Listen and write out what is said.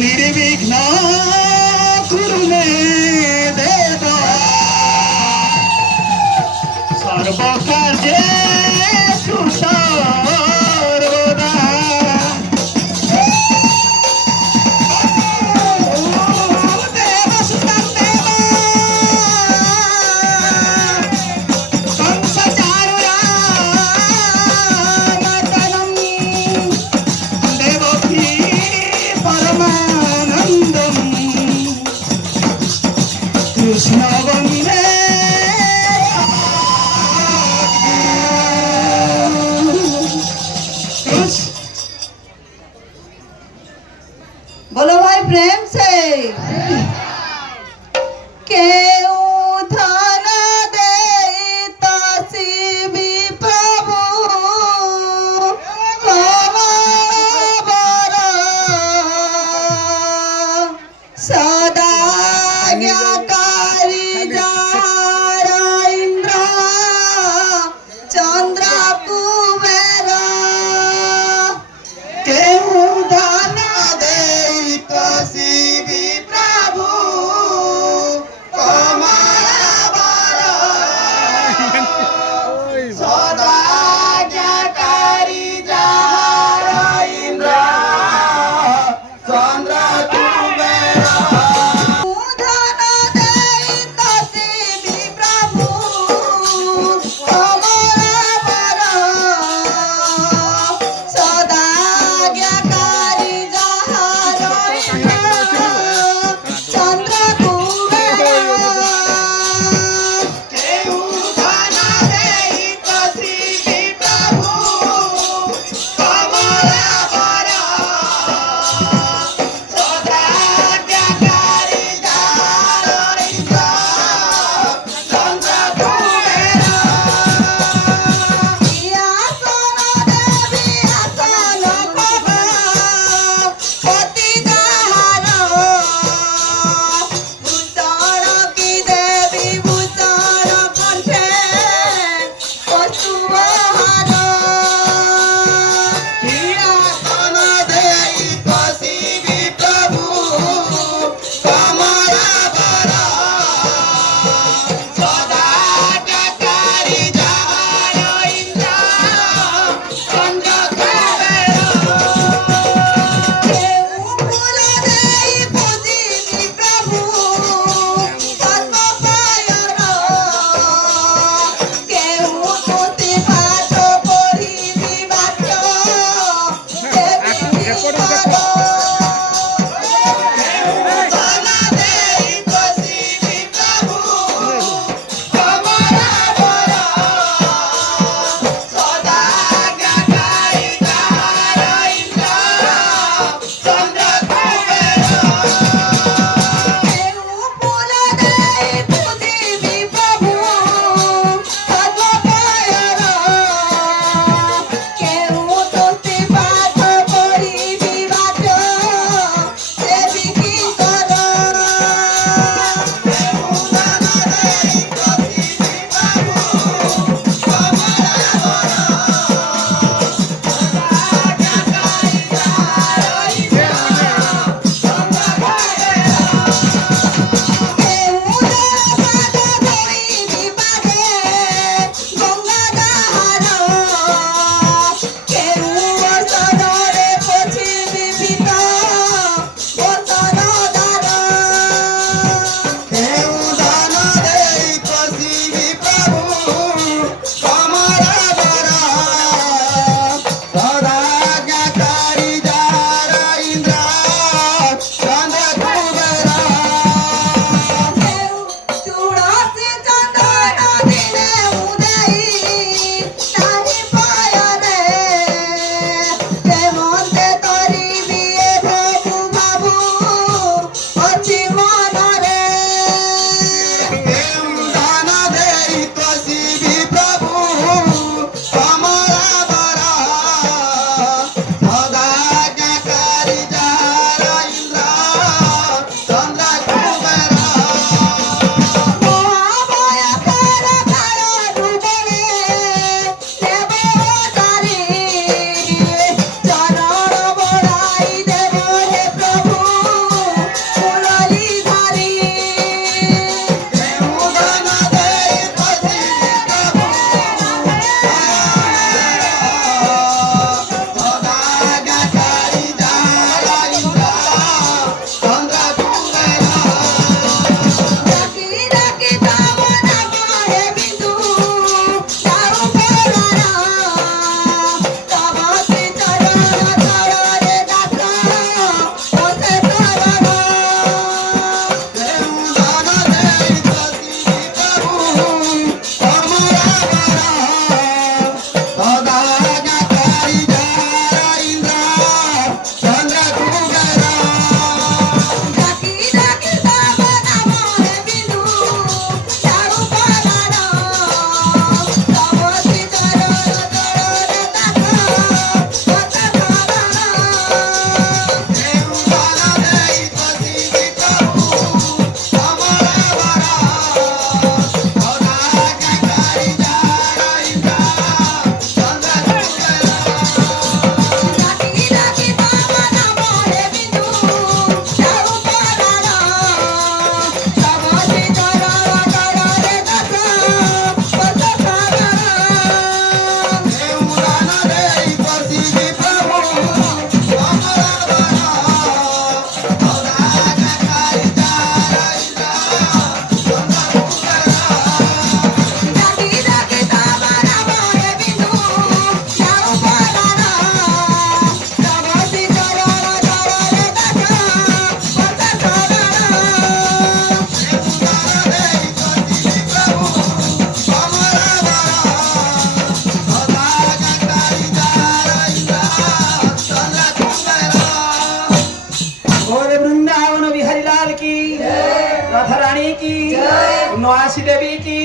निर्विघ्न कुरु मे देव सर्वकार्येषु सर्वदा कृष्ण वंदे बोलो भाई प्रेम से केउ धन देता शिवी प्रभु कमल बर सदा ज्ञाकारी जार इंद्र चंद्र कुबेर केहू धन देत शिवी प्रभु कमल बर सदा ज्ञाकारी जार इंद्र चंद्र कुबेर धन देता शिवी प्रभु कमल बर सदा ज्ञाकारी जार इंद्र चंद्र कुबेर केहू धन देत शिवी प्रभु कमल बर सदा ज्ञाकारी जार इंद्र चंद्र कुबेर आसन देवी आसन प्रभा पति जाहार भूषण की देवी भूषण कंठे पशुहार आसन देत शिवी प्रभु कमल बर सदा ज्ञाकारी जार इंद्र चंद्र कुबेर केउ বৃন্দাবন বিহারী লাল কি রাধা রানী কি নয়াসী দেবী কি